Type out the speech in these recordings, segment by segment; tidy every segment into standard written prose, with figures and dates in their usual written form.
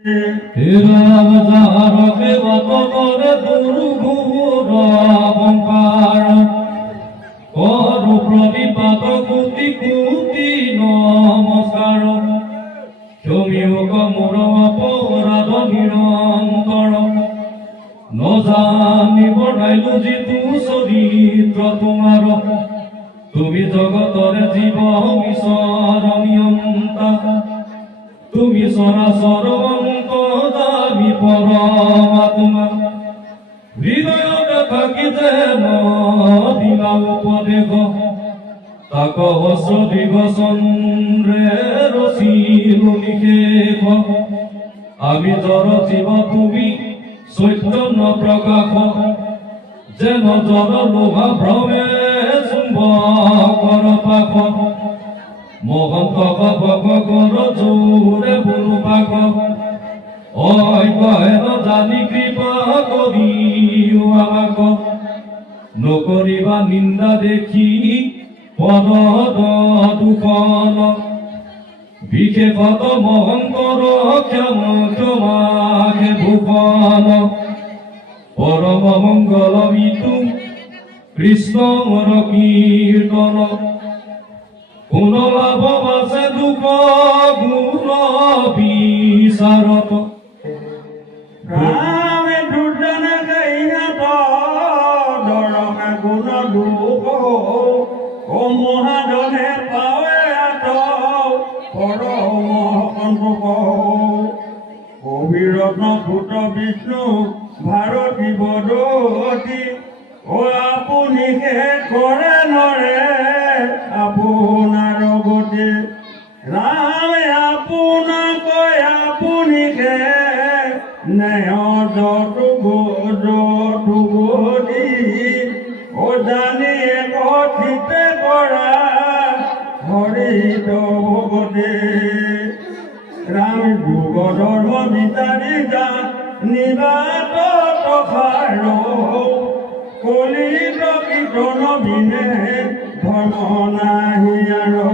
রাম যারকে মত করে দুর্ঘুর অহংকার করু প্রণিপাত কুতি কুতি নমস্কার ক্ষমিয়োগ মোর অপরাধ নিরন্তর নজানি বনাইলু জিতু চরিত্র তোমার তুমি জগতরে জীব ঈশ্বর নিয়ন্তা তুমি সরাসর অন্ত দাবি পরমাত্মা হৃদয়তে থাকি যেন দিলা উপদেশ তাক হস্র দিবসন্দ্রে রসিল নিষেধ আমি জর জীব তুমি চৈতন্য প্রকাশ যেন জর লোহা ভ্রমে চুম্বকৰ পাশ মহন্ত ভগৰ জোৰে বুলু পাক অজ্ঞেন জানি কৃপা কৰিও আমাক নকৰিবা নিন্দা দেখি পদ দূষণ বিশেষত মহন্তৰ ক্ষমাকে ভূষণ পৰম মংগল বিতু কৃষ্ণৰ কীৰ্তন কোন লাভ আছে দুখ গুণ বিচাৰত ৰামে দুৰ্জনে গাইনাত দৰমে গুণ দুখ ও মহাজনে পাৱে আত পৰম সন্তোষ অভিৰত্ন ভূত বিষ্ণু ভাৰতী বদতি ও আপুনিহে কৰে নৰে আপোনাৰ গতি ৰামে আপোনাক আপুনিহে নেয় যতু গতি ও জানি কথিতে কৰা হৰিত ভগতে ৰাম যুগ ধৰ্ম বিচাৰি যা নিবাত তথাৰ কলিত কীৰ্তন বিনে ধৰ্ম নাহি আৰু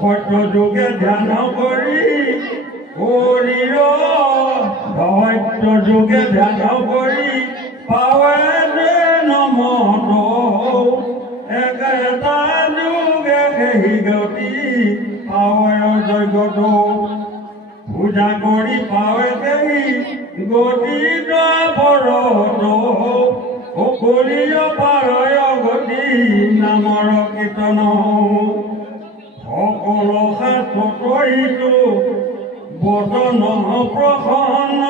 সত্য যোগে ধ্যান কৰি শৰীৰ সত্য যোগে ধ্যান কৰি পাৱে যে নমত একেটা যোগে সেই গতি পাৱে যজ্ঞত পূজা কৰি পাৱে সেই গতিত পৰত কলিয় পাৰয় গতি নামৰ কীৰ্তন সকলো শাস্ত্ৰইতো বচন প্ৰসন্ন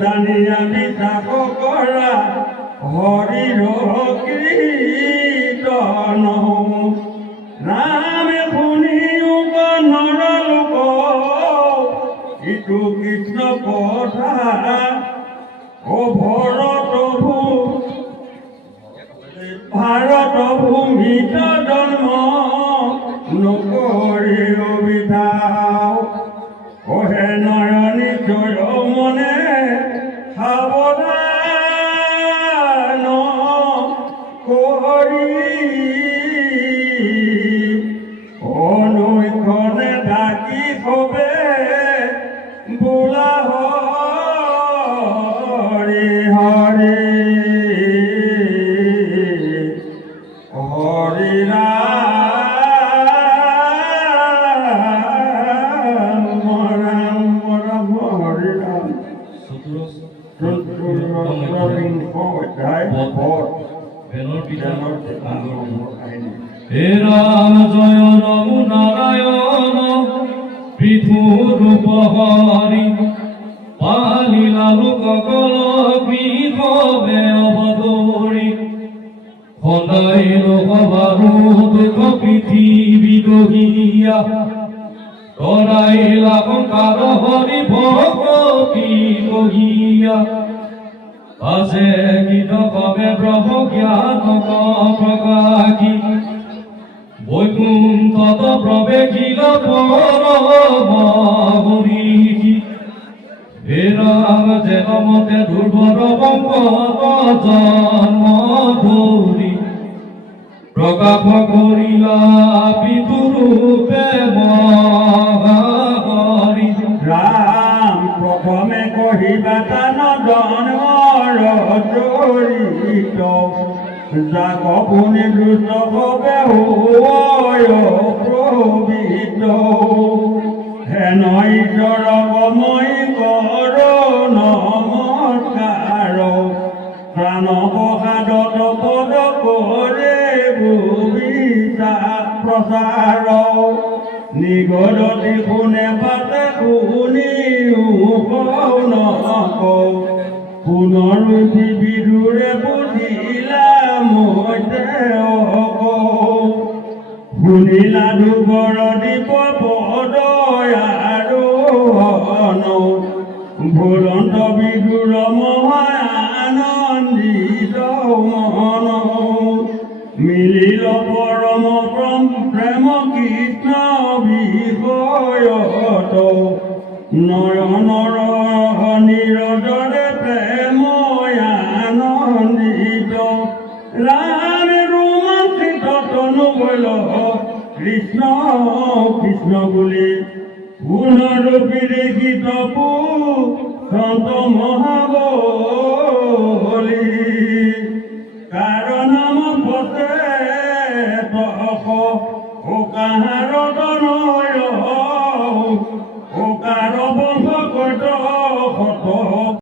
জানি আমি তাক কৰা হৰিৰ কীৰ্তন নামে শুনিও নৰ লোক ইটো কৃষ্ণ কথা ও ভাৰত ভূমিত জন্ম নকৰি অবিধাও কহে নয়নি জয় মনে সাৱধান কৰি অনুক্ষণে ঢাকি সবে বোলা হৰি হৰি হৰি ৰাম ৰাম ৰাম হৰি ৰাম হে রাম জয় নম নারায়ণ পৃথু রূপ হরি পালিলা লোককল গৃহবে অবদরি খন্দাইল ভারত পৃথিবী দহিয়া তরাইলা সংসার হরি ভগতি বহিয়া আছে গীত কবে ব্রহ্ম জ্ঞান প্রকাশী বৈকুণ্ঠত প্রবেশিল পরমহরি হে রাম যেন মতে দুর্বর বঙ্গ জন্ম ধরি প্রকাশ করিলা পিতৃরূপে যাক আপুনি দ্ৰুত হবে হয় প্ৰবৃত হেন ঈশ্বৰক মই কৰো নমস্কাৰ প্ৰাণ প্ৰসাদত পদ কৰে ভূমিতা প্ৰচাৰ নিগদতি শুনে পাতে শুনি নকওঁ পুনৰ বিদুৰে বুজিলা মই শুনিলা দুবৰ দিব পদ আৰু ভুলন্ত বিদুৰ মহা আনন্দিত মন মিলিল পৰম প্ৰেম কৃষ্ণ বিষয়ত নয়নৰ নিৰদৰে প্ৰেম আনন্দিত ৰামে ৰোমাঞ্চিত তনু বল কৃষ্ণ কৃষ্ণ বুলি পুনৰূপীৰে গীত সন্ত মহাবলী কাৰনাম পথে তক কাহাৰ নয়